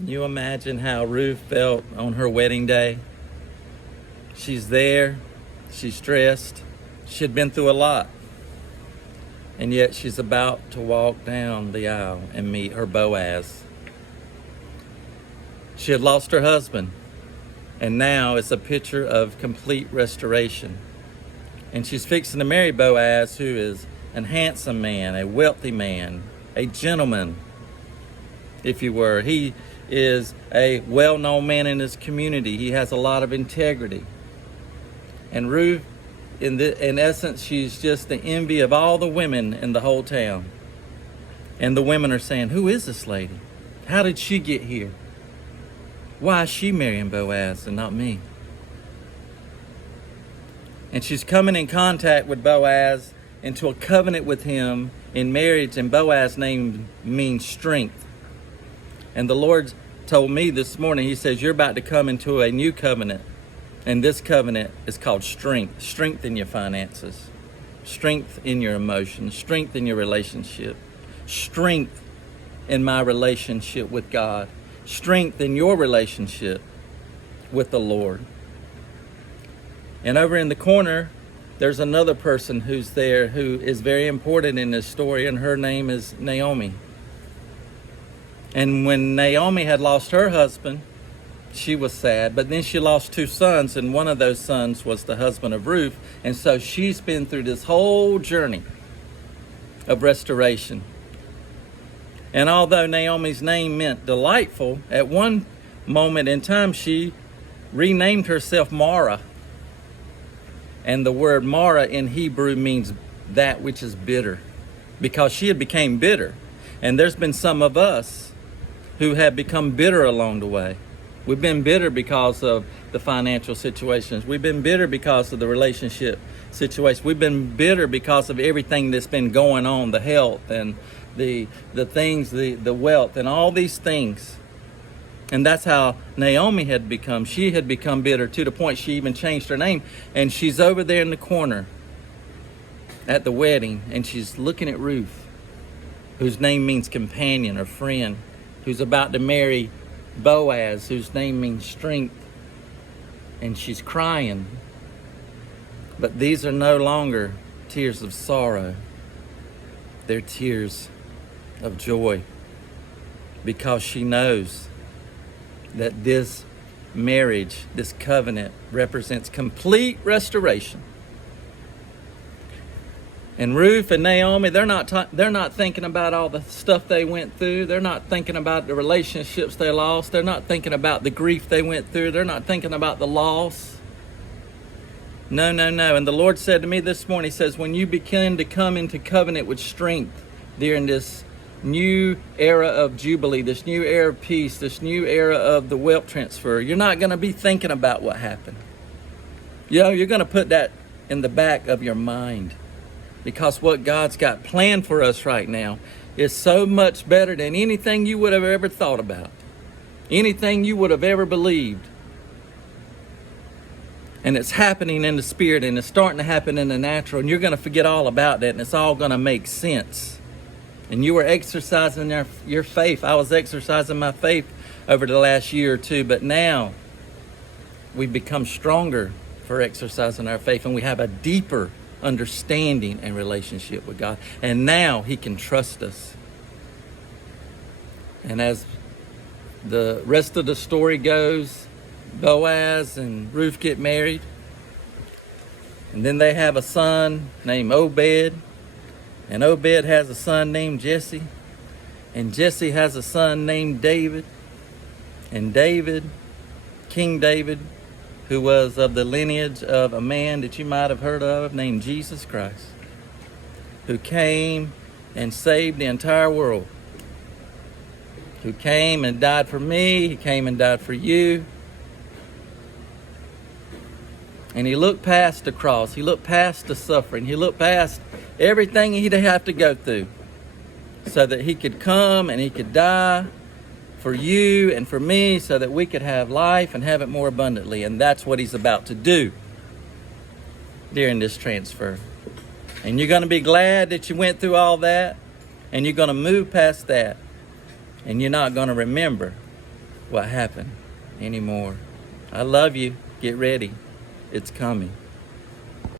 Can you imagine how Ruth felt on her wedding day? She's there, she's dressed, she had been through a lot. And yet she's about to walk down the aisle and meet her Boaz. She had lost her husband, and now it's a picture of complete restoration. And she's fixing to marry Boaz, who is a handsome man, a wealthy man, a gentleman, if you were. He is a well-known man in his community. He has a lot of integrity. And Ruth, in essence, she's just the envy of all the women in the whole town. And the women are saying, who is this lady? How did she get here? Why is she marrying Boaz and not me? And she's coming in contact with Boaz into a covenant with him in marriage, and Boaz's name means strength. And the Lord told me this morning, he says, you're about to come into a new covenant. And this covenant is called strength. Strength in your finances. Strength in your emotions. Strength in your relationship. Strength in my relationship with God. Strength in your relationship with the Lord. And over in the corner, there's another person who's there who is very important in this story, and her name is Naomi. And when Naomi had lost her husband, she was sad, but then she lost 2 sons, and one of those sons was the husband of Ruth. And so she's been through this whole journey of restoration. And although Naomi's name meant delightful, at one moment in time she renamed herself Mara. And the word Mara in Hebrew means that which is bitter, because she had become bitter. And there's been some of us who have become bitter along the way. We've been bitter because of the financial situations. We've been bitter because of the relationship situation. We've been bitter because of everything that's been going on, the health and the things, the wealth and all these things. And that's how Naomi had become. She had become bitter to the point she even changed her name. And she's over there in the corner at the wedding, and she's looking at Ruth, whose name means companion or friend, who's about to marry Boaz, whose name means strength. And she's crying. But these are no longer tears of sorrow. They're tears of joy, because she knows that this marriage, this covenant, represents complete restoration. And Ruth and Naomi, they're not thinking about all the stuff they went through. They're not thinking about the relationships they lost. They're not thinking about the grief they went through. They're not thinking about the loss. No, no, no. And the Lord said to me this morning, he says, when you begin to come into covenant with strength during this new era of Jubilee, this new era of peace, this new era of the wealth transfer, you're not going to be thinking about what happened. You know, you're going to put that in the back of your mind, because what God's got planned for us right now is so much better than anything you would have ever thought about, anything you would have ever believed. And it's happening in the spirit, and it's starting to happen in the natural, and you're going to forget all about that, and it's all going to make sense. And you were exercising your faith. I was exercising my faith over the last year or two, but now we've become stronger for exercising our faith, and we have a deeper understanding and relationship with God. And now he can trust us. And as the rest of the story goes, Boaz and Ruth get married. And then they have a son named Obed. And Obed has a son named Jesse. And Jesse has a son named David. And David, King David, who was of the lineage of a man that you might have heard of named Jesus Christ, who came and saved the entire world, who came and died for me, he came and died for you. And he looked past the cross, he looked past the suffering, he looked past everything he'd have to go through so that he could come and he could die for you and for me, so that we could have life and have it more abundantly. And that's what he's about to do during this transfer. And you're going to be glad that you went through all that, and you're going to move past that, and you're not going to remember what happened anymore. I love you. Get ready. It's coming.